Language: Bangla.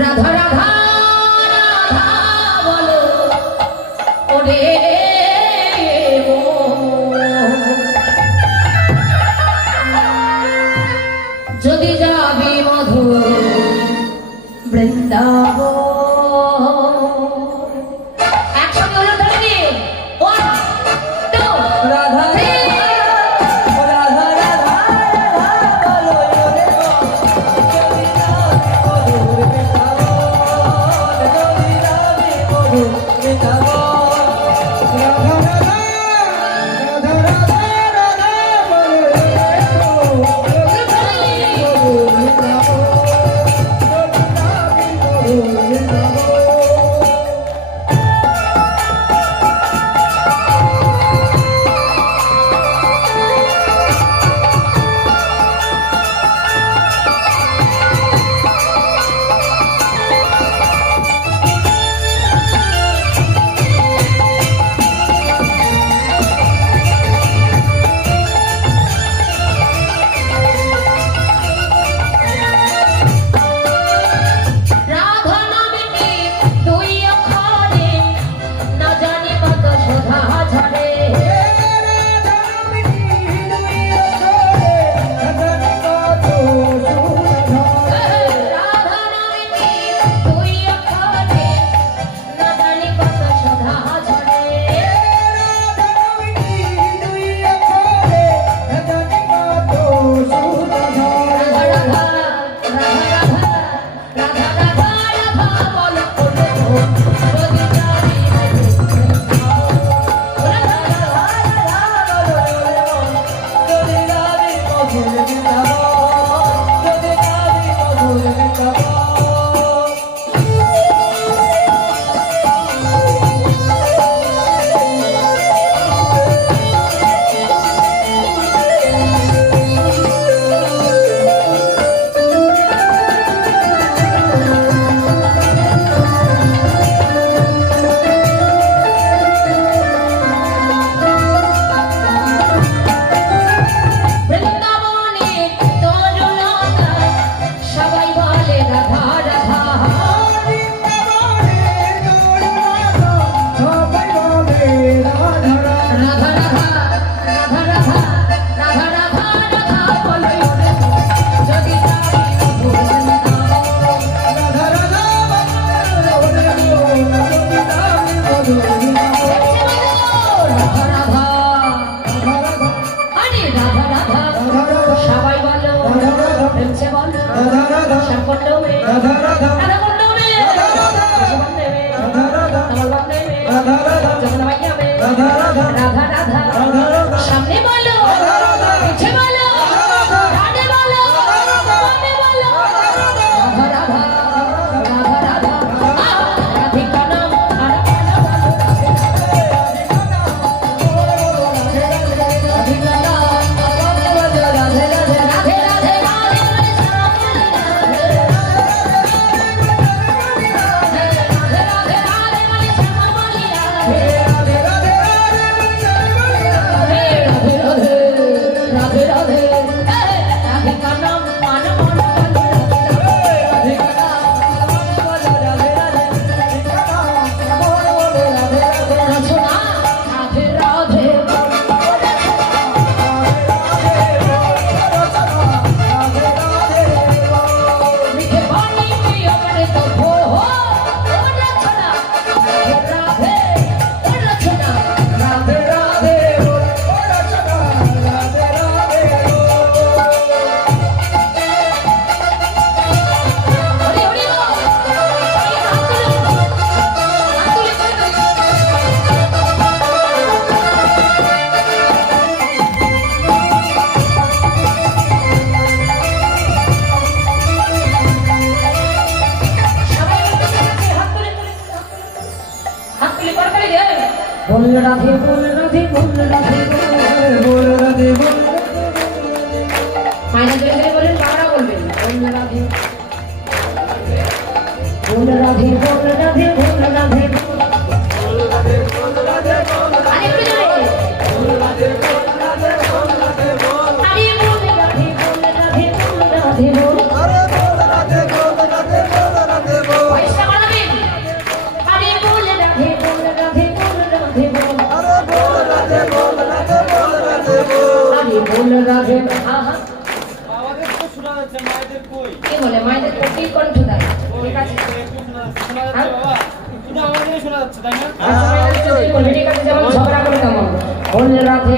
রাধা রাধা রাধা বলো ওরে যদি যাবি মধুর বৃন্দাবন बोल राधे बोल राधे बोल राधे बोल राधे बोल मायना जैसे बोलें बांग्ला बोलबें बोल राधे बोल राधे बोल राधे बोल राधे बोल राधे बोल राधे अरे बोल राधे बोल राधे बोल राधे बोल अरे बोल राधे बोल राधे बोल राधे बोल अरे बोल राधे बोल राधे बोल राधे ভুল রাধে আহা আমাদের তো শোনা যাচ্ছে মায়েদের কই কি বলে মায়েদের প্রতি কণ্ঠ দেয় ঠিক আছে একটু শোনা যাচ্ছে বাবা শুধু আমাদের শোনা যাচ্ছে তাই না আচ্ছা ঠিক আছে যেমন ঝগড়া করে কেমন ভুল রাধে